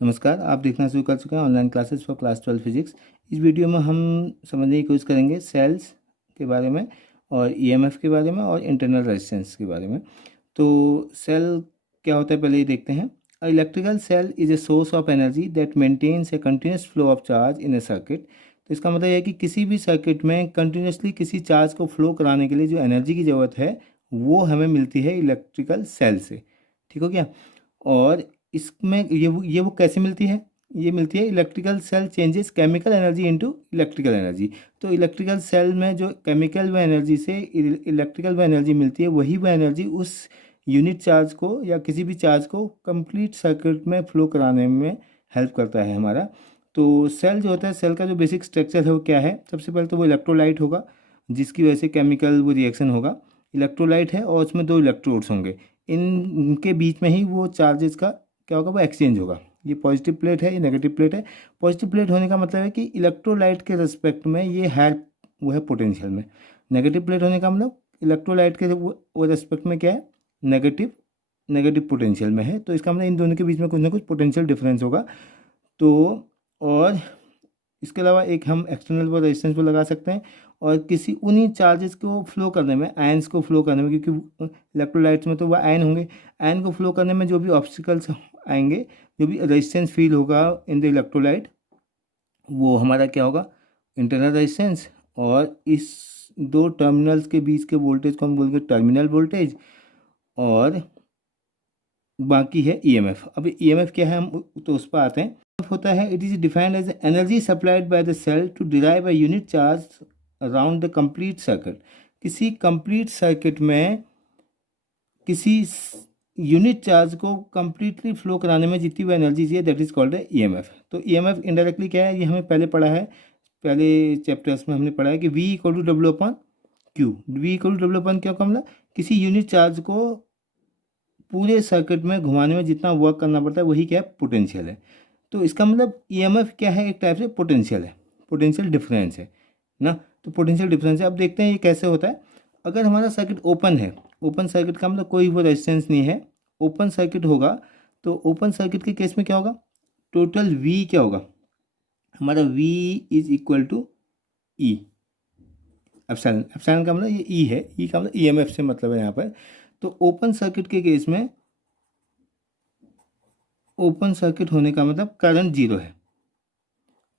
नमस्कार, आप देखना शुरू कर चुके हैं online classes for class 12 physics. इस वीडियो में हम समझने की कोशिश करेंगे सेल्स के बारे में और ईएमएफ के बारे में और इंटरनल रेजिस्टेंस के बारे में। तो सेल क्या होता है पहले ये देखते हैं। A electrical cell is a source of energy that maintains a continuous flow of charge in a circuit. तो इसका मतलब है कि किसी भी सर्किट में कंटिन्यूसली किसी चार्ज को फ्लो कराने के लिए जो एनर्जी की ज़रूरत है वो हमें मिलती है इलेक्ट्रिकल सेल से। ठीक हो गया। और इसमें ये वो कैसे मिलती है? ये मिलती है electrical cell changes chemical energy into electrical energy. तो इलेक्ट्रिकल सेल में जो केमिकल व एनर्जी से इलेक्ट्रिकल व एनर्जी मिलती है वही वह एनर्जी उस यूनिट चार्ज को या किसी भी चार्ज को कंप्लीट सर्किट में फ्लो कराने में हेल्प करता है हमारा। तो सेल जो होता है, सेल का जो बेसिक स्ट्रक्चर है वो क्या है? सबसे पहले तो वो इलेक्ट्रोलाइट होगा जिसकी वजह से केमिकल वो रिएक्शन होगा। इलेक्ट्रोलाइट है और उसमें दो इलेक्ट्रोड्स होंगे। इनके बीच में ही वो चार्जेस का क्या होगा, वो एक्सचेंज होगा। ये पॉजिटिव प्लेट है, ये नेगेटिव प्लेट है। पॉजिटिव प्लेट होने का मतलब है कि इलेक्ट्रोलाइट के रिस्पेक्ट में ये है, वो है पोटेंशियल में। नेगेटिव प्लेट होने का मतलब इलेक्ट्रोलाइट के वो रिस्पेक्ट में क्या है, नेगेटिव नेगेटिव पोटेंशियल में है। तो इसका मतलब इन दोनों के बीच में कुछ ना कुछ पोटेंशियल डिफरेंस होगा। तो और इसके अलावा एक हम एक्सटर्नल पर रेजिस्टेंस पर लगा सकते हैं। और किसी उन्हीं चार्जेस को फ्लो करने में, आयंस को फ्लो करने में, क्योंकि इलेक्ट्रोलाइट्स में तो वह आयन होंगे, आयन को फ्लो करने में जो भी ऑब्स्टिकल्स आएंगे, जो भी रेजिस्टेंस फील होगा इन द इलेक्ट्रोलाइट, वो हमारा क्या होगा, इंटरनल रेजिस्टेंस। और इस दो टर्मिनल्स के बीच के वोल्टेज को हम बोलेंगे टर्मिनल वोल्टेज। और बाकी है ईएमएफ। अब ईएमएफ क्या है, हम तो उस पर आते हैं। होता है, it is defined as energy supplied by the cell to derive a unit charge around the complete circuit. किसी कंप्लीट सर्किट में किसी यूनिट चार्ज को कंप्लीटली फ्लो कराने में जितनी भी एनर्जी चाहिए, दैट इज कॉल्ड ईएमएफ। तो ईएमएफ इनडायरेक्टली क्या है, ये हमें पहले पढ़ा है, पहले चैप्टर्स में हमने पढ़ा है कि V equal to W upon Q. V equal to W upon Q का मतलब किसी यूनिट चार्ज को पूरे सर्किट में घुमाने में जितना वर्क करना पड़ता है वही क्या है, पोटेंशियल है। तो इसका मतलब ईएमएफ क्या है, एक टाइप से पोटेंशियल है, पोटेंशियल डिफरेंस है ना। तो पोटेंशियल डिफरेंस है। अब देखते हैं ये कैसे होता है। अगर हमारा सर्किट ओपन है, ओपन सर्किट का मतलब कोई वो रेजिस्टेंस नहीं है, ओपन सर्किट होगा, तो ओपन सर्किट के केस में क्या होगा, टोटल V क्या होगा हमारा, V is equal to E epsilon. Epsilon का मतलब ये ई है, ई का मतलब ईएमएफ से मतलब है यहाँ पर। तो ओपन सर्किट के केस में, ओपन सर्किट होने का मतलब करंट जीरो है,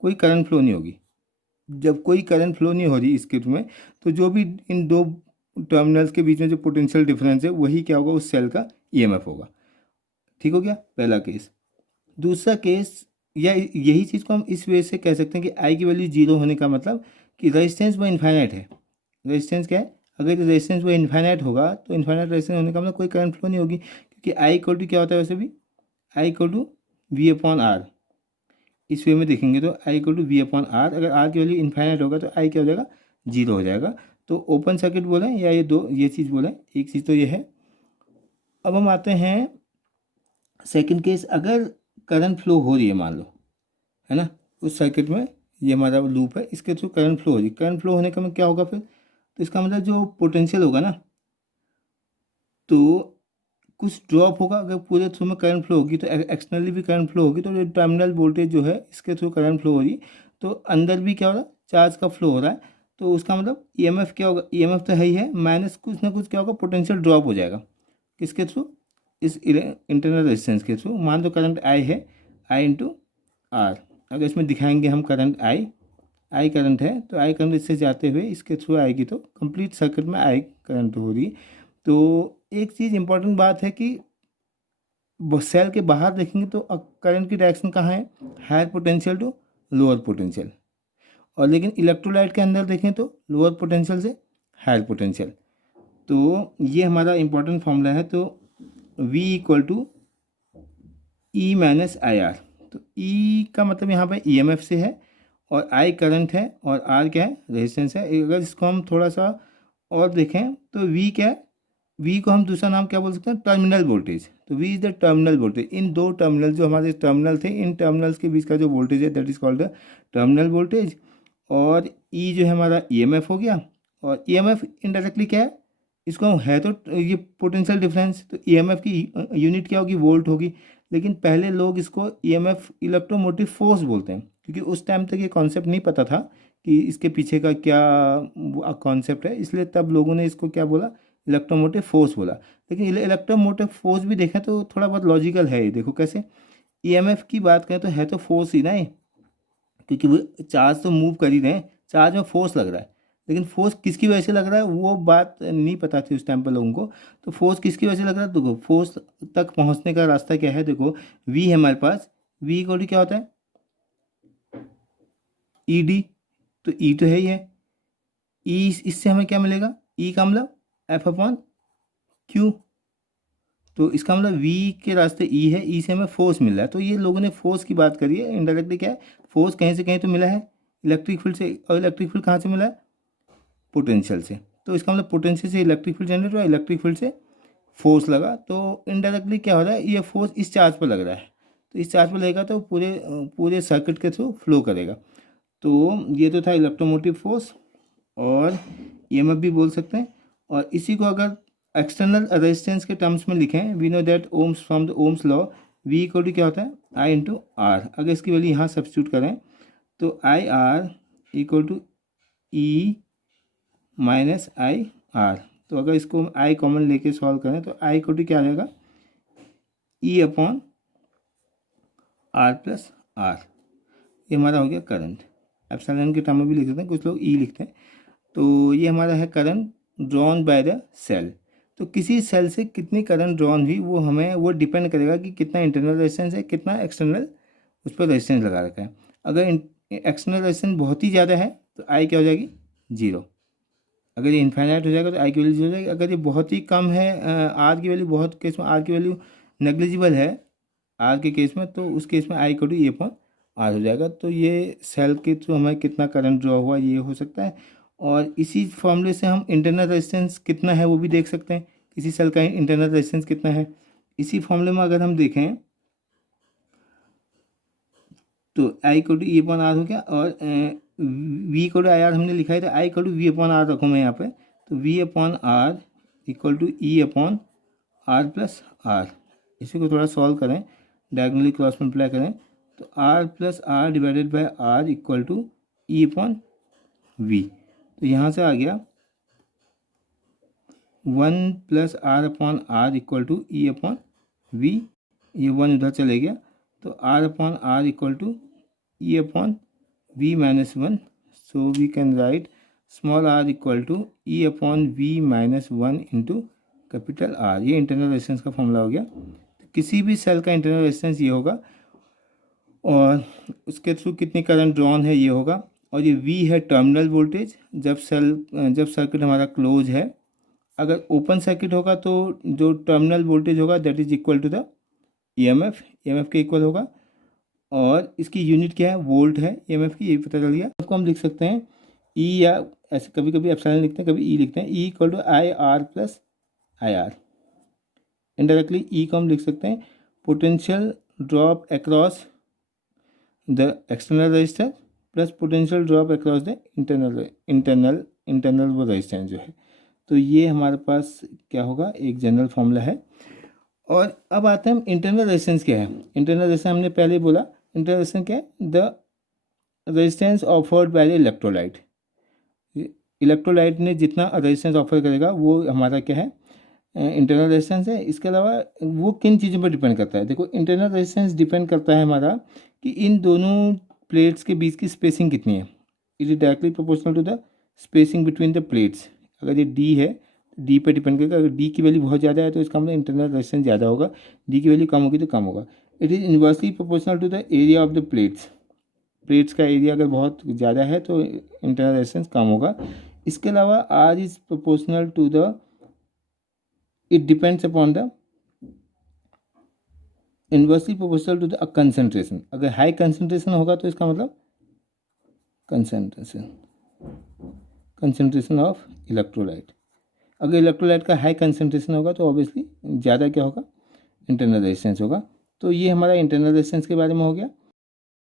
कोई करंट फ्लो नहीं होगी। जब कोई करंट फ्लो नहीं हो रही इस केस में, तो जो भी इन दो टर्मिनल्स के बीच में जो पोटेंशियल डिफरेंस है वही क्या होगा, उस सेल का ईएमएफ होगा। ठीक हो गया पहला केस। दूसरा केस, या यही चीज़ को हम इस वे से कह सकते हैं कि आई की वैल्यू जीरो होने का मतलब कि रेजिस्टेंस वो इन्फाइनाइट है। रेजिस्टेंस क्या है, अगर रेजिस्टेंस वो इन्फाइनाइट होगा तो इन्फाइनाइट रेजिस्टेंस होने का मतलब कोई करंट फ्लो नहीं होगी, क्योंकि आई इक्वल टू क्या होता है वैसे भी, I equal to V upon R. इस वे में देखेंगे तो I equal to V upon R. अगर आर की वैल्यू इन्फाइनाइट होगा तो आई क्या हो जाएगा, जीरो हो जाएगा। तो ओपन सर्किट बोलें या ये दो, ये चीज़ बोलें, एक चीज़ तो ये है। अब हम आते हैं सेकंड केस। अगर करंट फ्लो हो रही है मान लो, है ना, उस सर्किट में, ये हमारा लूप है, इसके थ्रू करंट फ्लो हो रही है। करंट फ्लो होने का मतलब क्या होगा फिर, तो इसका मतलब जो पोटेंशियल होगा ना, तो कुछ ड्रॉप होगा। अगर पूरे थ्रू में करंट फ्लो होगी तो एक्सटर्नली भी करंट फ्लो होगी, तो जो टर्मिनल वोल्टेज जो है इसके थ्रू करंट फ्लो हो रही, तो अंदर भी क्या हो रहा है, चार्ज का फ्लो हो रहा है। तो उसका मतलब ईएमएफ क्या होगा, ईएमएफ तो है ही है, माइनस कुछ ना कुछ क्या होगा, पोटेंशियल ड्रॉप हो जाएगा। किसके थ्रू, इस इंटरनल रेजिस्टेंस के थ्रू। मान लो करंट आई है, आई इंटू आर। अगर इसमें दिखाएंगे हम करंट आई, आई करंट है, तो आई करंट इससे जाते हुए इसके थ्रू आएगी, तो कंप्लीट सर्किट में आई करंट हो रही। तो एक चीज़ इंपॉर्टेंट बात है कि सेल के बाहर देखेंगे तो करंट की डायरेक्शन कहाँ है, higher potential to lower potential. और लेकिन इलेक्ट्रोलाइट के अंदर देखें तो लोअर पोटेंशियल से हायर पोटेंशियल। तो ये हमारा इंपॉर्टेंट फॉर्मूला है। तो V equal to E minus I R. तो E का मतलब यहाँ पे ईएमएफ से है, और I करंट है, और R क्या है, रेजिस्टेंस है। अगर इसको हम थोड़ा सा और देखें तो V क्या है, V को हम दूसरा नाम क्या बोल सकते हैं, टर्मिनल वोल्टेज। तो V is the terminal voltage. इन दो टर्मिनल, जो हमारे टर्मिनल थे, इन टर्मिनल्स के बीच का जो वोल्टेज है that is called the terminal voltage. और E जो है हमारा ईएमएफ हो गया। और ईएमएफ इनडायरेक्टली क्या है, इसको है तो ये पोटेंशियल डिफरेंस, तो ईएमएफ की यूनिट क्या होगी, वोल्ट होगी। लेकिन पहले लोग इसको ईएमएफ इलेक्ट्रोमोटिव फोर्स बोलते हैं, क्योंकि उस टाइम तक ये कॉन्सेप्ट नहीं पता था कि इसके पीछे का क्या कॉन्सेप्ट है, इसलिए तब लोगों ने इसको क्या बोला, इलेक्ट्रोमोटिव फोर्स बोला। लेकिन इलेक्ट्रोमोटिव फोर्स भी देखें तो थोड़ा बहुत लॉजिकल है ये। देखो कैसे, ईएमएफ की बात करें तो है तो फोर्स ही ना ये, क्योंकि वो चार्ज तो मूव कर ही रहे हैं, चार्ज में फोर्स लग रहा है। लेकिन फोर्स किसकी वजह से लग रहा है वो बात नहीं पता थी उस टाइम पर लोगों को। तो फोर्स किसकी वजह से लग रहा है, देखो फोर्स तक पहुंचने का रास्ता क्या है, देखो वी है हमारे पास, वी इक्वल टू क्या होता है, ई डी। तो ई तो है ही है, ई इससे हमें क्या मिलेगा, ई का मतलब एफ अपॉन क्यू। तो इसका मतलब वी के रास्ते ई है, ई से हमें फोर्स मिल रहा है। तो ये लोगों ने फोर्स की बात करी है, इनडायरेक्टली क्या है, फोर्स कहीं से कहीं तो मिला है, इलेक्ट्रिक फील्ड से। और इलेक्ट्रिक फील्ड कहाँ से मिला है, पोटेंशियल से। तो इसका मतलब पोटेंशियल से इलेक्ट्रिक फील्ड जनरेट हुआ, इलेक्ट्रिक फील्ड से फोर्स लगा। तो इनडायरेक्टली क्या हो रहा है, ये फोर्स इस चार्ज पर लग रहा है। तो इस चार्ज पर लगेगा तो पूरे पूरे सर्किट के थ्रू फ्लो करेगा। तो ये तो था इलेक्ट्रोमोटिव फोर्स, और ईएमएफ भी बोल सकते हैं। और इसी को अगर एक्सटर्नल रेजिस्टेंस के टर्म्स में लिखें, we know that Ohm's from the Ohm's law, V equal to क्या होता है, आई इंटू आर। अगर इसकी वैल्यू यहाँ सब्स्टिट्यूट करें तो I R equal to E minus I R. तो अगर इसको आई कॉमन लेके सॉल्व करें तो आई इक्वल टू क्या रहेगा, E upon R plus R. ये हमारा हो गया करंट। एप्सिलॉन के टर्म में भी लिख सकते हैं, कुछ लोग ई लिखते हैं। तो ये हमारा है current drawn by the cell. तो किसी सेल से कितनी करंट ड्रॉन हुई वो हमें वो डिपेंड करेगा कि कितना इंटरनल रेजिस्टेंस है, कितना एक्सटर्नल उस पर रेजिस्टेंस लगा रखा है। अगर एक्सटर्नल रेजिस्टेंस बहुत ही ज़्यादा है तो आई क्या हो जाएगी, जीरो। अगर ये इन्फाइनाइट हो जाएगा तो आई की वैल्यू जीरो हो जाएगी। अगर ये बहुत ही कम है, आर की वैल्यू बहुत केस में आर की वैल्यू नेग्लिजिबल है आर के केस में, तो उस केस में I equal to E upon R हो जाएगा। तो ये सेल के थ्रू हमें कितना करंट ड्रॉ हुआ ये हो सकता है। और इसी फॉर्मूले से हम इंटरनल रेजिस्टेंस कितना है वो भी देख सकते हैं, किसी सेल का इंटरनल रेजिस्टेंस कितना है। इसी फॉर्मूले में अगर हम देखें तो I equal to E upon R हो गया, और V equal to I R हमने लिखा है, तो I equal to V upon R रखूँ मैं यहाँ पे। तो V upon R equal to E upon R plus R. इसी को थोड़ा सॉल्व करें, डायगोनली क्रॉस मल्टीप्लाई करें तो R plus R divided by R equal to E upon V. तो यहाँ से आ गया 1 plus R upon R equal to E upon V. ये 1 उधर चले गया, तो R upon R equal to E upon V minus 1। So we can write small R equal to E upon V minus 1 into capital R. ये internal resistance का formula हो गया। तो किसी भी सेल का इंटरनल रेजिस्टेंस ये होगा, और उसके थ्रू कितनी करंट ड्रॉन है ये होगा। और ये V है टर्मिनल वोल्टेज जब सर्किट हमारा क्लोज है। अगर ओपन सर्किट होगा तो जो टर्मिनल वोल्टेज होगा that is equal to the EMF के इक्वल होगा। और इसकी यूनिट क्या है, वोल्ट है EMF की, ये पता चल गया। आपको हम लिख सकते हैं E, या ऐसे कभी कभी एप्सिलॉन लिखते हैं, कभी E लिखते हैं, E equal to I R plus I R. Indirectly E को हम लिख सकते हैं potential drop across the external resistance plus potential drop across the internal वो रेजिस्टेंस जो है। तो ये हमारे पास क्या होगा, एक जनरल फॉर्मूला है। और अब आते हैं हम इंटरनल रेजिस्टेंस क्या है। इंटरनल रेजिस्टेंस हमने पहले ही बोला, इंटरनल रेजिस्टेंस क्या है, the resistance offered by the electrolyte. Electrolyte ने जितना रेजिस्टेंस ऑफर करेगा वो हमारा क्या है, इंटरनल रेजिस्टेंस है। इसके अलावा वो किन चीज़ों पर डिपेंड करता है, देखो इंटरनल रेजिस्टेंस डिपेंड करता है हमारा कि इन दोनों प्लेट्स के बीच की स्पेसिंग कितनी है। It is directly proportional to the spacing between the plates. अगर ये डी है तो डी पर डिपेंड करेगा। अगर डी की वैल्यू बहुत ज़्यादा है तो इसका मतलब इंटरनल रेजिस्टेंस ज़्यादा होगा, डी की वैल्यू कम होगी तो कम होगा। It is inversely proportional to the area of the plates का एरिया अगर बहुत ज़्यादा है तो इंटरनल रेजिस्टेंस कम होगा। इसके अलावा R is proportional to the, it depends upon the inversely proportional to the concentration. अगर हाई कंसंट्रेशन होगा तो इसका मतलब कंसंट्रेशन ऑफ इलेक्ट्रोलाइट। अगर इलेक्ट्रोलाइट का हाई कंसंट्रेशन होगा तो ऑब्वियसली ज़्यादा क्या होगा, इंटरनल रेजिस्टेंस होगा। तो ये हमारा इंटरनल रेजिस्टेंस के बारे में हो गया।